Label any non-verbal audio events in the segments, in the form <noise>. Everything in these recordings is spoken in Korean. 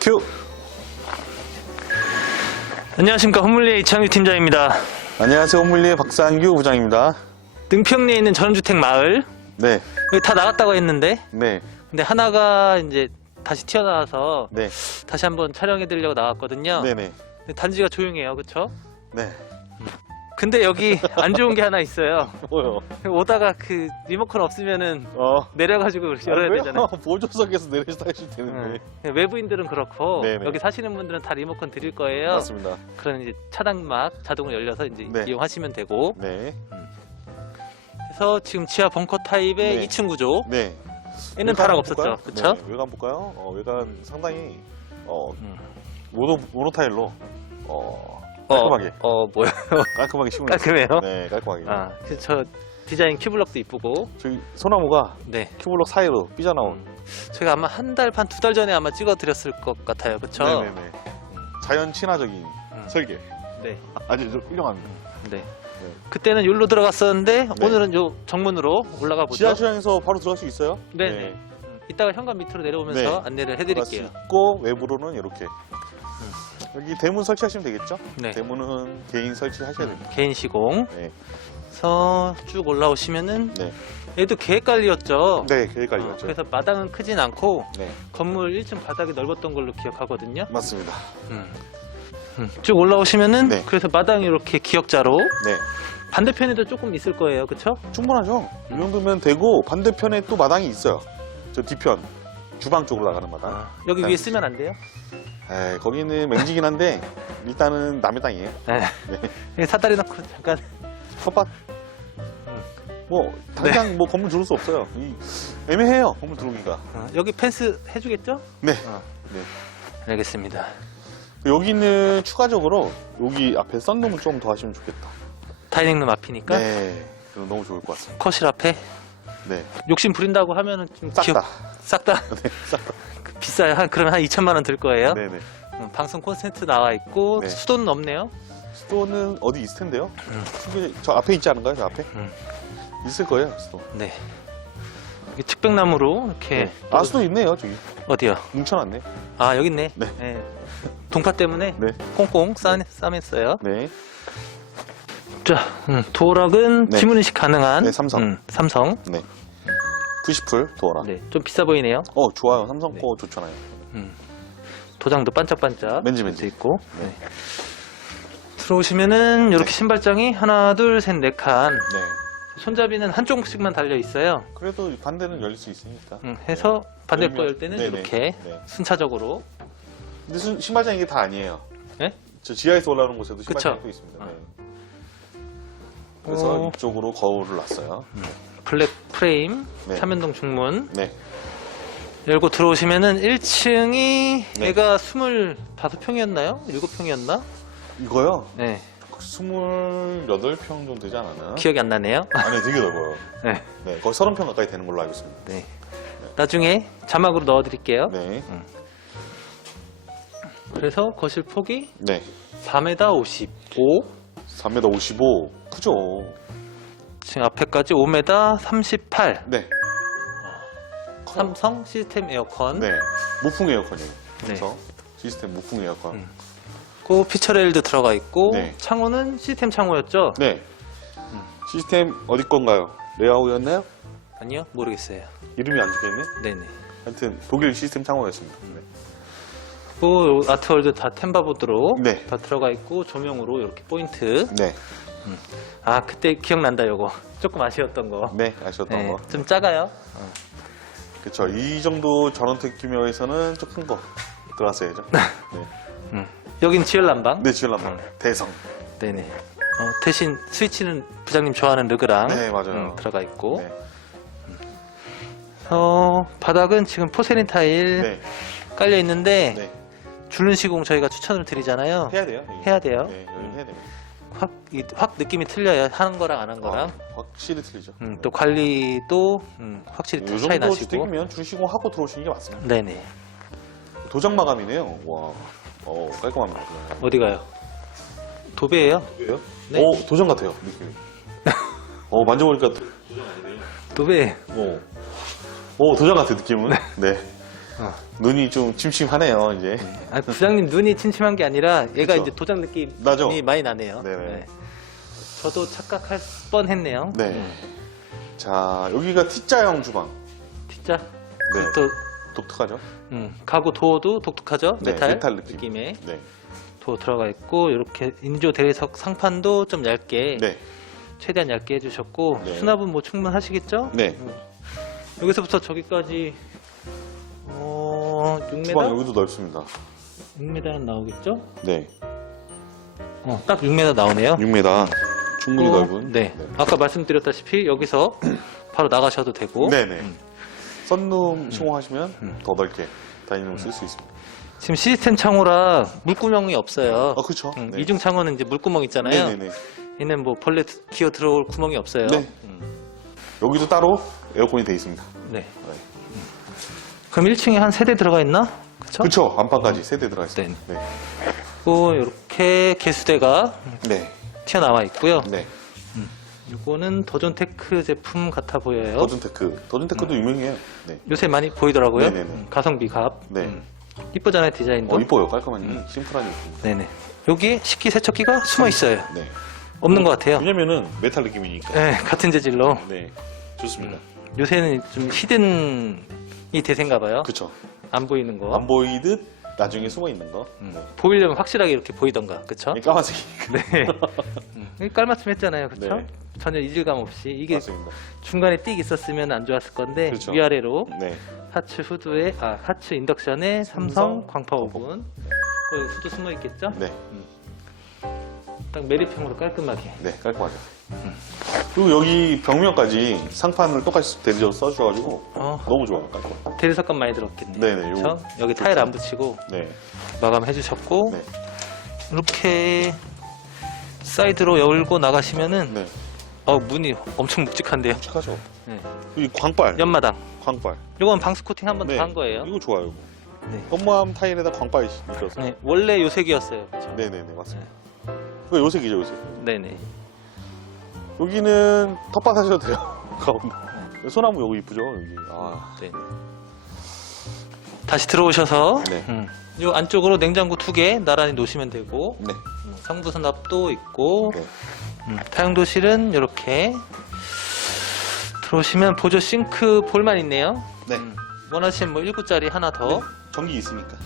큐. 안녕하십니까 홈물리의 이창규 팀장입니다. 안녕하세요. 홈물리의 박상규 부장입니다. 능평리에 있는 전원주택 마을 네, 여기 다 나갔다고 했는데 네, 근데 하나가 이제 다시 튀어나와서 네, 다시 한번 촬영해 드리려고 나왔거든요. 네, 네, 근데 단지가 조용해요, 그렇죠? 네. 근데 여기 안 좋은 게 하나 있어요. 뭐요? 오다가 그 리모컨 없으면은 어. 내려가지고 열어야 되잖아요. <laughs> 보조석에서 하시면 되는데. 네. 외부인들은 그렇고 네네. 여기 사시는 분들은 다 리모컨 드릴 거예요. 맞습니다. 그런 이제 차단막 자동으로 열려서 이제 네. 이용하시면 되고 네, 그래서 지금 지하 벙커 타입의 네. 2층 구조 네. 에는 다락 없었죠, 그렇죠? 네, 외관 볼까요? 어, 외관 상당히 어, 음. 모노 모노 타일로 어, 깔끔하게 어, 어 뭐야? 깔끔하게 <laughs> 시공했어요. 깔끔해요? 네, 깔끔하게. 아, 그래서 저 디자인 큐블럭도 이쁘고 저기 소나무가 네. 큐블럭 사이로 삐져나온. 음. 저희가 아마 한 달 반 두 달 전에 아마 찍어 드렸을 것 같아요. 그렇죠? 네네네. 자연 친화적인 음. 설계. 네. 아주 훌륭합니다. 네. 그때는 율로 들어갔었는데 네. 오늘은 요 정문으로 올라가 보죠. 지하 주차장에서 바로 들어갈 수 있어요? 네네. 음, 이따가 현관 밑으로 내려오면서 네. 안내를 들어갈 수 해드릴게요. 있고 외부로는 이렇게. 여기 대문 설치하시면 되겠죠? 네. 대문은 개인 설치하셔야 음, 됩니다. 개인 시공. 네. 그래서 쭉 올라오시면은 네. 얘도 계획 관리였죠. 네, 계획까지 어, 맞죠. 그래서 마당은 크진 않고 네, 건물 1층 바닥이 넓었던 걸로 기억하거든요. 맞습니다. 음. 음, 쭉 올라오시면은 네. 그래서 마당이 이렇게 기역자로 네, 반대편에도 조금 있을 거예요. 그쵸? 충분하죠. 이 정도면 되고 반대편에 또 마당이 있어요. 저 뒤편 주방 쪽으로 나가는 마당. 여기 네. 위에 쓰면 안 돼요? 에이, 거기는 맹지긴 한데 일단은 남의 땅이에요. 네. 여기 사다리 놓고 잠깐 텃밭. 뭐 당장 뭐 건물 들어올 수 없어요. 이, 애매해요 건물 들어오기가. 어, 여기 펜스 해주겠죠? 네. 어. 네. 알겠습니다. 여기는 추가적으로 여기 앞에 썬룸을 좀 더 하시면 좋겠다. 다이닝룸 앞이니까 네. 그럼 너무 좋을 것 같습니다. 커실 앞에 네. 욕심 부린다고 하면은 좀 싹 기억- 다. 싹 다. <laughs> 네, 싹 다. 비싸요. 한 그러면 한 2천만 원 들 거예요. 네네. 음, 방송 콘센트 나와 있고 네. 수도는 없네요. 수도는 어디 있을 텐데요? 음. 수도 저 앞에 있지 않은가요? 저 앞에? 음. 있을 거예요, 수도. 네. 여기 측백나무로 이렇게 네. 아, 수도 있네요, 저기. 어디요? 뭉쳐놨네. 아 여기 있네. 네. 동파 때문에 네. 꽁꽁 싸, 싸맸어요. 네. 자, 음, 도락은 네. 지문 인식 가능한 네, 삼성. 음, 삼성. 네. 푸시풀 도어라. 네, 좀 비싸 보이네요. 어, 좋아요. 삼성 네. 거 좋잖아요. 음. 도장도 반짝반짝. 맨지 맨지. 있고. 네. 들어오시면은 이렇게 네. 신발장이 하나, 둘, 셋, 네 칸. 네. 손잡이는 한쪽씩만 달려 있어요. 그래도 반대는 열릴 수 있으니까. 음, 해서 반대 거 열면- 열 때는 네네. 이렇게 네. 순차적으로. 근데 수- 신발장 이게 다 아니에요. 네? 저 지하에서 올라오는 곳에도 신발장이 그쵸. 또 있습니다. 어. 네. 그래서 어. 이쪽으로 거울을 놨어요. 블랙 프레임, 네. 삼연동 중문. 네. 열고 들어오시면은 1층이 네. 얘가 25평이었나요? 7평이었나? 이거요? 네. 28평 정도 되지 않았나요? 기억이 안 나네요. 아니, 되게 넓어요. <laughs> 네. 네, 거의 30평 가까이 되는 걸로 알고 있습니다. 네. 나중에 자막으로 넣어 드릴게요. 네. 그래서 거실 폭이 네. 4m 55. 3m 55. 크죠? 지금 앞에까지 5m 38. 네. 삼성 시스템 에어컨. 네. 무풍 에어컨이에요. 네. 그래서 시스템 무풍 에어컨. 음. 그 피처레일도 들어가 있고 네. 창호는 시스템 창호였죠? 네. 음. 시스템 어디 건가요? 레아우였나요? 아니요, 모르겠어요. 이름이 안 적혀있네? 네네. 하여튼 독일 시스템 창호였습니다. 네. 그 아트월드 다 템바보드로 네. 다 들어가 있고 조명으로 이렇게 포인트. 네. 아 그때 기억난다 요거. 조금 아쉬웠던 거. 네, 아셨던 네, 거. 좀 작아요. 그쵸. 이 정도 전원택 규모에서는 좀 큰 거 들어갔어야죠. <laughs> 네. 음. 여긴 지열 난방. 네, 지을란다. 대성. 네네. 어, 대신 스위치는 부장님 좋아하는 르그랑 네, 맞아요. 음, 들어가 있고. 네. 어, 바닥은 지금 포세린 타일 네. 깔려 있는데 네. 주는 시공 저희가 추천을 드리잖아요. 해야 돼요. 해야 돼요. 네, 여기 해야 됩니다. 확, 이- 확 느낌이 틀려요. 하는 거랑 안 한 거랑. 아, 확실히 틀리죠. 음, 또 관리도 음, 확실히 이 차이 정도 나시고. 주택이면 주시고 하고 들어오시는 게 맞습니다. 네네. 도장 마감이네요. 와, 어 깔끔합니다. 어디 가요? 도배예요? 왜요? 네. 오, 도장 같아요. 느낌이. 어, 만져보니까, 도- 도배. 어, 오, 도장 같아요. 느낌은. 네. 어. 눈이 좀 침침하네요, 이제. 아, 부장님 눈이 침침한 게 아니라 얘가 그쵸. 이제 도장 느낌이 나죠? 많이 나네요. 네네. 저도 착각할 뻔했네요. 네. 음. 자, 여기가 T자형 주방. 진짜 네. 또 독특하죠? 음, 가구 도어도 독특하죠. 네, 메탈, 메탈 느낌. 느낌의 네. 도어 들어가 있고 이렇게 인조 대리석 상판도 좀 얇게 네. 최대한 얇게 해주셨고 네. 수납은 뭐 충분하시겠죠? 네. 여기서부터 저기까지 어, 주방 6m? 여기도 넓습니다. 6m는 나오겠죠? 네. 어, 딱 6m 나오네요. 6m. 충분히 어, 넓은. 네. 아까 말씀드렸다시피 여기서 <clears throat> 바로 나가셔도 되고 네네. 음. 썬룸 시공하시면 음. 더 넓게 다이닝룸 쓸 수 있습니다. 지금 시스템 창호라 물구멍이 없어요. 아, 그쵸. 음, 네. 이중 창호는 이제 물구멍 있잖아요. 네네네. 얘는 뭐 벌레 기어 들어올 구멍이 없어요. 네. 음, 여기도 따로 에어컨이 돼 있습니다. 네. 음. 그럼 1층에 한 세 대 들어가 있나? 그쵸? 그쵸. 안방까지 세대 들어가 있습니다. 네. 그리고 이렇게 개수대가 네. 튀어나와 있고요. 네. 이거는 더존테크 제품 같아 보여요. 더준테크. 더준테크도 유명해요. 네. 요새 많이 보이더라고요. 네네네. 음, 가성비 갑. 네. 음. 이쁘잖아요 디자인도. 어, 이뻐요. 깔끔하니. 심플하니. 이쁩니다. 네네. 여기 식기세척기가 숨어 있어요. 네. 없는 것 같아요. 왜냐면은 메탈 느낌이니까. 네, 같은 재질로. 네. 좋습니다. 요새는 좀 히든 이 대세인가 봐요. 그쵸. 안 보이는 거. 안 보이듯 나중에 숨어 있는 거. 음, 보이려면 확실하게 이렇게 보이던가, 그쵸? 이 까만색이. <laughs> 네. 음, 깔맞춤 했잖아요, 그쵸? 네. 전혀 이질감 없이. 이게 맞습니다. 중간에 띡 있었으면 안 좋았을 건데, 그렇죠. 위아래로 네. 하츠 후드에, 아, 하츠 인덕션에 삼성 삼성 광파 오븐. 거기 후드 숨어 있겠죠? 네. 딱 메리평으로 깔끔하게. 네. 깔끔하죠. 그리고 여기 벽면까지 상판을 똑같이 대리적으로 써주셔가지고 어, 너무 좋아요. 깔끔. 대리석감 많이 들었겠네요. 네네, 요거. 그쵸? 여기 타일 안 붙이고 네. 마감해 주셨고, 네. 이렇게 사이드로 열고 나가시면은 네. 어, 문이 엄청 묵직한데요. 착하죠. 네. 이 광발. 연마당. 광발. 이건 방수 코팅 한번더 네. 한 거예요. 이거 좋아요. 네. 현무암 타일에다 광발이 있어서. 네, 원래 요색이었어요. 그쵸? 네네네 맞습니다. 이거 요색이죠 요색. 네네. 여기는 텃밭 하셔도 돼요. <laughs> 가운데. 소나무 여기 이쁘죠 여기. 아. 네. 다시 들어오셔서 네. 음, 이 안쪽으로 냉장고 두 개 나란히 놓으시면 되고 네. 음, 상부 수납도 있고 네. 음, 타용도실은 이렇게 들어오시면 보조 싱크 볼만 있네요. 네. 음, 원하시면 뭐 1구짜리 하나 더. 네. 전기 있으니까.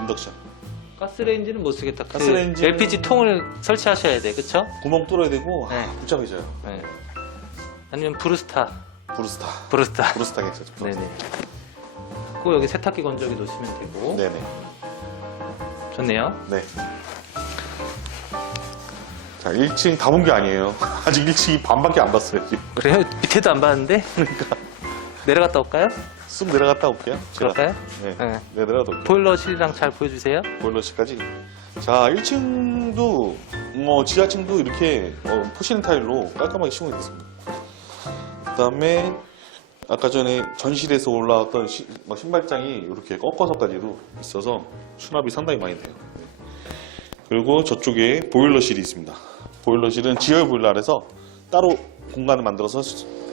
인덕션. 가스레인지는 못 쓰겠다. 그 가스레인지는- LPG 통을 설치하셔야 돼, 그쵸? 구멍 뚫어야 되고 네. 아, 복잡해져요. 네. 아니면 브루스타, 브루스타. 브루스타. 브루스타 괜찮죠. 네네. 그 여기 세탁기 건조기 놓으시면 되고. 네네. 좋네요. 네. 자 1층 다 본 게 아니에요. <laughs> 아직 1층이 반밖에 안 봤어요. 지금. 그래요? 밑에도 안 봤는데? 내려갔다 올까요? 쑥 내려갔다 올게요. 제가. 그럴까요? 네. 네. 네, 내려가다 올게요. 보일러실이랑 잘 보여주세요. 보일러실까지. 자, 1층도, 뭐, 지하층도 이렇게 어, 포시는 타일로 깔끔하게 시공이 됐습니다. 그 다음에, 아까 전에 전실에서 올라왔던 시- 뭐 신발장이 이렇게 꺾어서까지도 있어서 수납이 상당히 많이 돼요. 네. 그리고 저쪽에 보일러실이 있습니다. 보일러실은 지열 보일러 아래서 따로 공간을 만들어서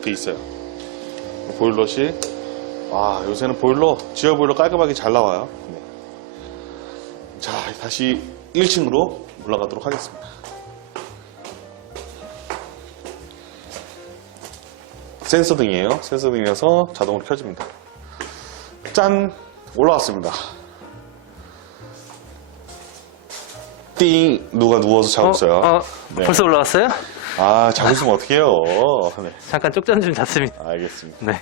돼 있어요. 보일러실. 아, 요새는 보일러, 지열 보일러 깔끔하게 잘 나와요. 네. 자, 다시 1층으로 올라가도록 하겠습니다. 센서 등이에요. 센서 등이어서 자동으로 켜집니다. 짠! 올라왔습니다. 띵! 누가 누워서 자고 있어요. 어, 어, 네. 벌써 올라왔어요? 아, 자고 있으면 어떡해요. 네, 잠깐 쪽잠 좀 잤습니다. 알겠습니다. 네.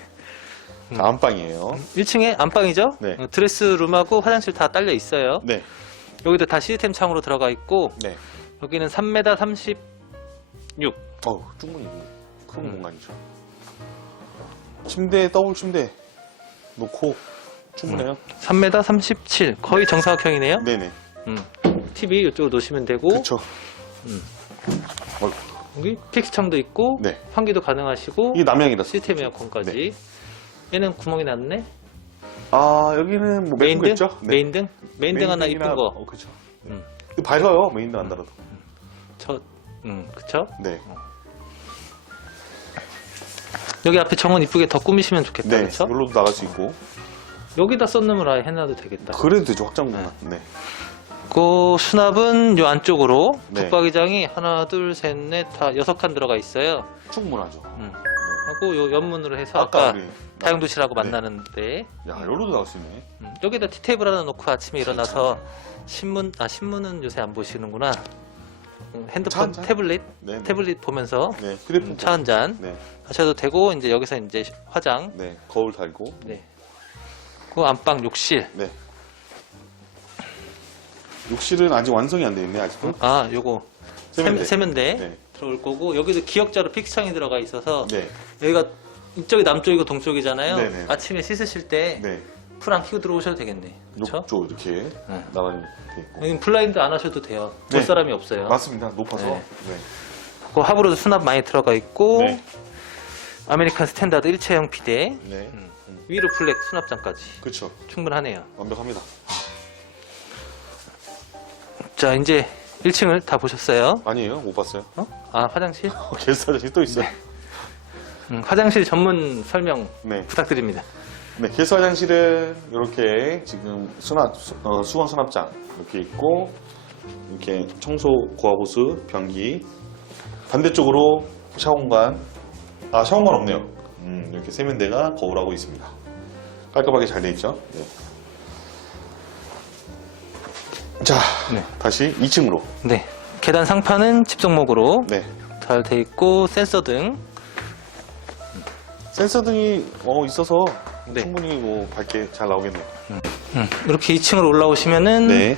자, 안방이에요. 1층에 안방이죠? 네. 어, 드레스룸하고 화장실 다 딸려 있어요. 네, 여기도 다 시스템 창으로 들어가 있고, 네. 여기는 3m 36. 어우, 충분히 큰 음. 공간이죠. 침대, 더블 침대 놓고 충분해요. 3m 37. 거의 정사각형이네요. 네네. 음. TV 이쪽으로 놓으시면 되고, 그쵸. 음. 어이구. 여기 픽스창도 있고, 네. 환기도 가능하시고, 이게 남양이라서. 시스템 에어컨까지. 네. 얘는 구멍이 났네. 아, 여기는 뭐 메인등? 메인등 있죠? 메인등? 메인등 하나 메인등이나- 이쁜 거. 어, 그쵸. 네. 음. 이거 밝아요, 메인등 안 달아도. 저, 음, 그쵸? 네. 여기 앞에 정원 이쁘게 더 꾸미시면 좋겠다. 네. 그쵸? 여기로도 나갈 수 있고. 여기다 썬룸을 아예 해놔도 되겠다. 그래도 되죠, 확장 공간. 네. 그 수납은 요 안쪽으로 네. 붙박이장이 하나, 둘, 셋, 넷, 다 여섯 칸 들어가 있어요. 충분하죠. 음. 하고 요 옆문으로 해서 아까 아까, 우리 다용도실하고 네. 만나는데 야, 여기로도 나올 수 있네. 음, 여기다 티테이블 하나 놓고 아침에 일어나서 신문 아 신문은 요새 안 보시는구나. 음, 차 핸드폰 한 잔? 태블릿 네. 네. 태블릿 보면서 네, 휴대폰. 음, 차한 잔 네. 하셔도 되고 이제 여기서 이제 화장 네. 거울 달고. 네. 그 안방 욕실 네. 욕실은 아직 완성이 안 돼 있네, 아직도. 아 요거 세면대. 세면대, 네. 들어올 거고 여기도 기역자로 픽스창이 들어가 있어서 네. 여기가 이쪽이 남쪽이고 동쪽이잖아요. 네 네. 아침에 씻으실 때 네. 풀안 켜고 들어오셔도 되겠네. 그렇죠? 욕조 이렇게 네. 나란히 돼 있고. 여기 블라인드 안 하셔도 돼요. 볼 네. 사람이 없어요. 맞습니다. 높아서. 네. 네. 그 하부로도 수납 많이 들어가 있고 네. 아메리칸 스탠다드 일체형 비대 네. 음. 위로 플렉 수납장까지 그렇죠. 충분하네요. 완벽합니다. 자 이제 1층을 다 보셨어요. 아니에요? 못 봤어요? 어? 아 화장실? <laughs> 게스트 화장실 또 있어요. 음, 화장실 전문 설명 네. 부탁드립니다. 네, 게스트 화장실은 이렇게 지금 수납, 수, 어, 수건 수납장 이렇게 있고 이렇게 청소 고압호스 변기 반대쪽으로 샤워 공간 아 샤워 공간 없네요. 음, 이렇게 세면대가 거울하고 있습니다. 깔끔하게 잘 돼 있죠. 네. 자, 네. 다시 2층으로. 네 계단 상판은 집성목으로 네, 잘 돼 있고 센서 등 센서 등이 어, 있어서 네. 충분히 뭐 밝게 잘 나오겠네요. 음, 이렇게 2층으로 올라오시면은 네.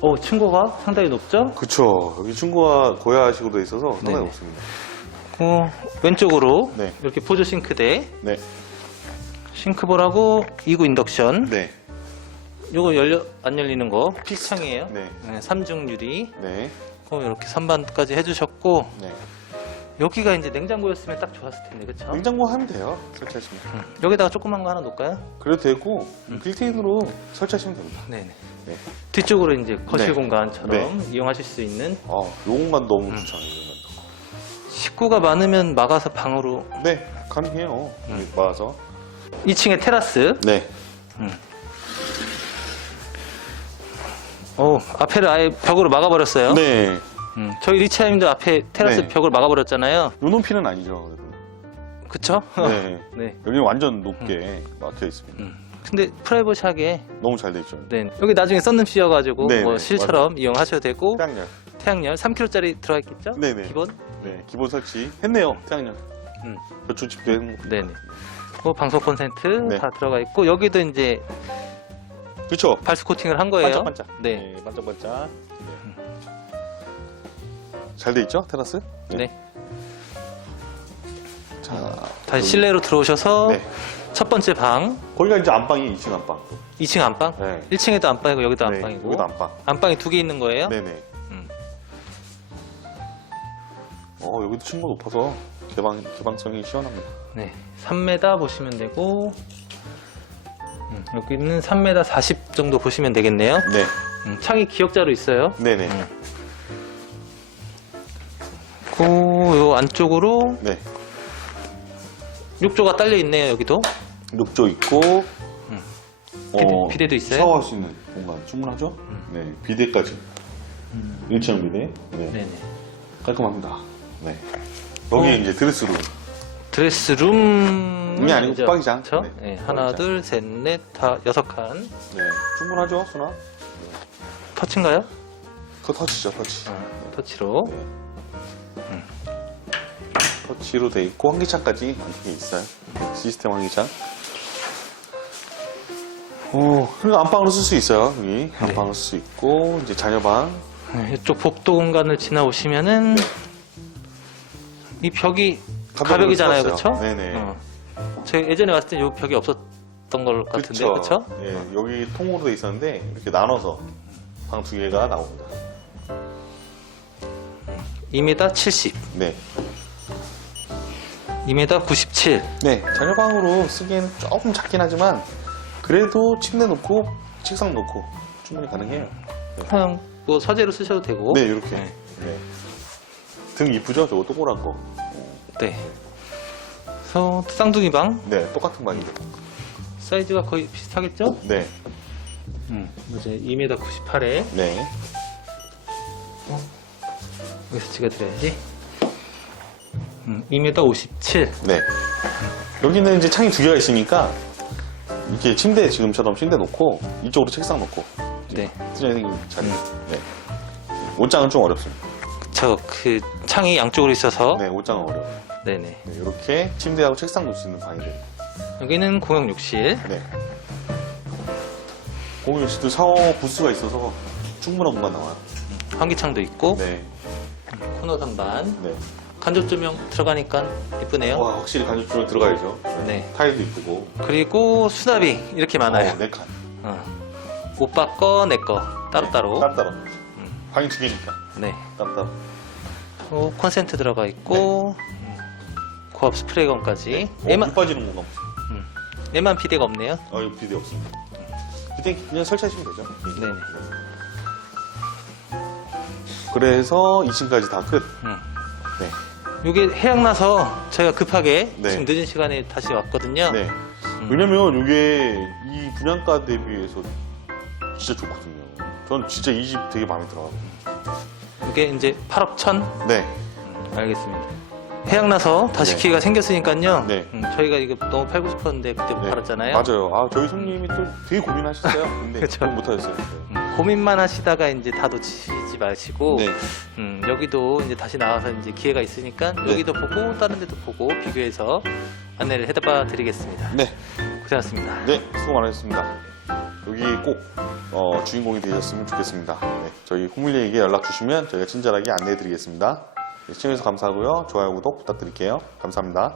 어 층고가 상당히 높죠? 그쵸. 여기 중고와 고야식으로 돼 있어서 상당히 네네. 높습니다. 어, 왼쪽으로 네. 이렇게 보조 싱크대 네. 싱크볼하고 2구 인덕션 네. 요거 열려 안 열리는 거 필창이에요. 네. 네, 삼중 유리. 네. 어, 이렇게 선반까지 해주셨고 네. 여기가 이제 냉장고였으면 딱 좋았을 텐데 그렇죠? 냉장고 하면 돼요. 설치하시면. 여기다가 조그만 거 하나 놓을까요? 그래도 되고 빌트인으로 설치하시면 됩니다. 네네. 네. 뒤쪽으로 이제 거실 네. 공간처럼 이용하실 수 있는 아, 요 공간 너무 음. 좋잖아요. 이 식구가 많으면 막아서 방으로. 네. 가능해요. 음. 여기 막아서. 2층에 테라스. 네. 어 앞에를 아예 벽으로 막아버렸어요. 네. 음, 저희 리차님도 앞에 테라스 네. 벽을 막아버렸잖아요. 요 높이는 아니죠. 그래도. 그쵸? 네. <laughs> 네. 여기 완전 높게 막혀 있습니다. 음. 근데 프라이버시하게 너무 잘 돼 있죠. 네. 여기 나중에 썬룸 씌워가지고 네, 뭐 네, 실처럼 이용하셔도 되고 태양열. 태양열 3kg짜리 들어가 있겠죠? 네 네. 기본? 네. 기본 설치 했네요. 태양열. 음. 배출집도 해놓고. 네네. 그 방송 콘센트 네. 다 들어가 있고 여기도 이제 그쵸. 발수 코팅을 한 거예요. 반짝반짝. 네. 반짝반짝. 잘 돼 있죠? 테라스? 네. 자, 다시 실내로 들어오셔서 네. 첫 번째 방, 거기가 이제 안방이 2층 안방. 2층 안방, 네. 1층에도 안방이고 여기도 네, 안방이고 여기도 안방. 안방이 두 개 있는 거예요. 네네. 음. 어, 여기도 층고 높아서 개방, 개방성이 시원합니다. 네, 3m 보시면 되고 음, 여기는 3m 40 정도 보시면 되겠네요. 네. 음, 창이 기역자로 있어요. 네네. 음. 그요 안쪽으로 네. 욕조가 딸려 있네요. 여기도 욕조 있고, 음. 어, 비대- 비대도 있어요? 샤워할 수 있는 공간 충분하죠? 네. 비대까지. 1층 비대. 네. 음. 네네. 깔끔합니다. 네. 여기 어. 이제 드레스룸. 드레스룸 이 아니고 붙박이장. 그렇죠? 네, 네, 하나, 붙박이장. 둘, 셋, 넷, 다 여섯 칸. 네. 충분하죠, 수납? 터치인가요? 그 터치죠, 터치. 어, 터치로. 터치로 돼 있고 환기창까지 이렇게 있어요. 시스템 환기창. 오, 그리고 안방으로 쓸 수 있어요. 여기 안방으로 쓸 수 있고 이제 자녀방. 네, 이쪽 복도 공간을 지나오시면은 네. 이 벽이 가벽이잖아요. 그렇죠? 네네. 제가 예전에 왔을 때이 벽이 없었던 걸 같은데, 그렇죠? 예, 여기 통으로 돼 있었는데 이렇게 나눠서 방 두 개가 나옵니다. 2m 70, 네. 2m 97. 네, 자녀방으로 쓰기엔 조금 작긴 하지만 그래도 침대 놓고 책상 놓고 충분히 가능해요. 그냥 뭐 서재로 쓰셔도 되고. 네, 이렇게. 네. 네. 등 이쁘죠? 저거 동그란 거. 네. 그래서 쌍둥이 방. 네, 똑같은 방이죠. 사이즈가 거의 비슷하겠죠? 네, 음, 이제 2m 98에 네, 여기서 찍어드려야지. 음, 2m 57. 네. 여기는 이제 창이 두 개가 있으니까 이렇게 침대 지금처럼 침대 놓고 이쪽으로 책상 놓고 네. 수전이 생긴 자리. 네. 옷장은 좀 어렵습니다. 저그 창이 양쪽으로 있어서 네, 옷장은 어려워요. 네네. 네, 이렇게 침대하고 책상 놓을 수 있는 방이 돼요. 여기는 공용 욕실. 네. 공유실도 샤워 부스가 있어서 충분한 공간 나와요. 환기창도 있고 네, 코너 상반. 네. 간접 조명 들어가니까 이쁘네요. 와, 확실히 간접 조명 들어가야죠. 네. 타일도 이쁘고. 그리고 수납이 이렇게 많아요. 어, 네 칸. 어. 오빠 거, 내 거. 따로따로. 네, 따로따로. 방이 두 개니까. 네. 따로따로. 또 콘센트 들어가 있고 음. 고압 스프레이건까지. 어, 얘만 물 빠지는 공간. 얘만 비대가 없네요. 아, 이거 비대 없습니다. 비대 그냥 설치하시면 되죠. 네네. 그래서 2층까지 다 끝. 음. 네. 이게 해양 나서 저희가 급하게 네. 지금 늦은 시간에 다시 왔거든요. 네. 음. 왜냐면 이게 이 분양가 대비해서 진짜 좋거든요. 전 진짜 이 집 되게 마음에 들어요. 이게 이제 8억 천. 네. 알겠습니다. 해양 나서 다시 네. 기회가 생겼으니까요. 네. 음, 저희가 이거 너무 팔고 싶었는데 그때 못 네. 팔았잖아요. 맞아요. 아, 저희 손님이 또 되게 고민하셨어요. <laughs> 근데 그쵸. 그걸 못하셨어요. 음, 고민만 하시다가 이제 다 놓치지 마시고 네. 음, 여기도 이제 다시 나와서 이제 기회가 있으니까 네. 여기도 보고 다른 데도 보고 비교해서 안내를 해봐 드리겠습니다. 네. 고생하셨습니다. 네. 수고 많으셨습니다. 여기 꼭 어, 주인공이 되셨으면 좋겠습니다. 네. 저희 홍밀리에게 연락 주시면 저희가 친절하게 안내해 드리겠습니다. 네, 시청해주셔서 감사하고요. 좋아요, 구독 부탁드릴게요. 감사합니다.